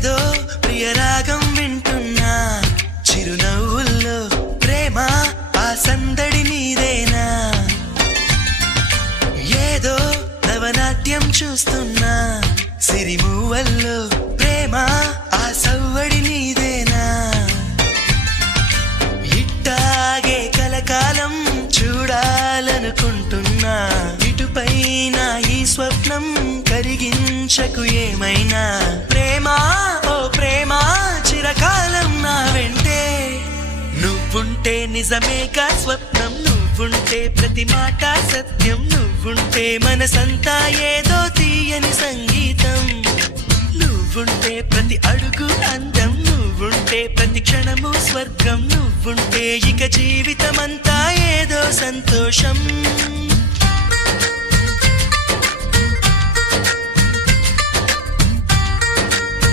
ఏదో ప్రియరాగం వింటున్నా, చిరునవ్వుల్లో ప్రేమ ఆ సందడి నీదేనా. ఏదో నవనాట్యం చూస్తున్నా, సిరిమూవల్లో ప్రేమ ఆ సవ్వడి నీదేనా. ఇట్టాగే కలకాలం చూడాలనుకుంటున్నా, ఇటుపైన ఈ స్వప్నం కరిగించకు ఏమైనా. ప్రేమ ఓ ప్రేమ చిరకాలం నా వెంటే, నువ్వుంటే నిజమేగా స్వప్నం, నువ్వుంటే ప్రతి మాట సత్యం, నువ్వుంటే మనసంతా ఏదో తీయని సంగీతం, నువ్వుంటే ప్రతి అడుగు అందం, నువ్వుంటే ప్రతి క్షణము స్వర్గం, నువ్వుంటే ఇక జీవితమంతా ఏదో సంతోషం.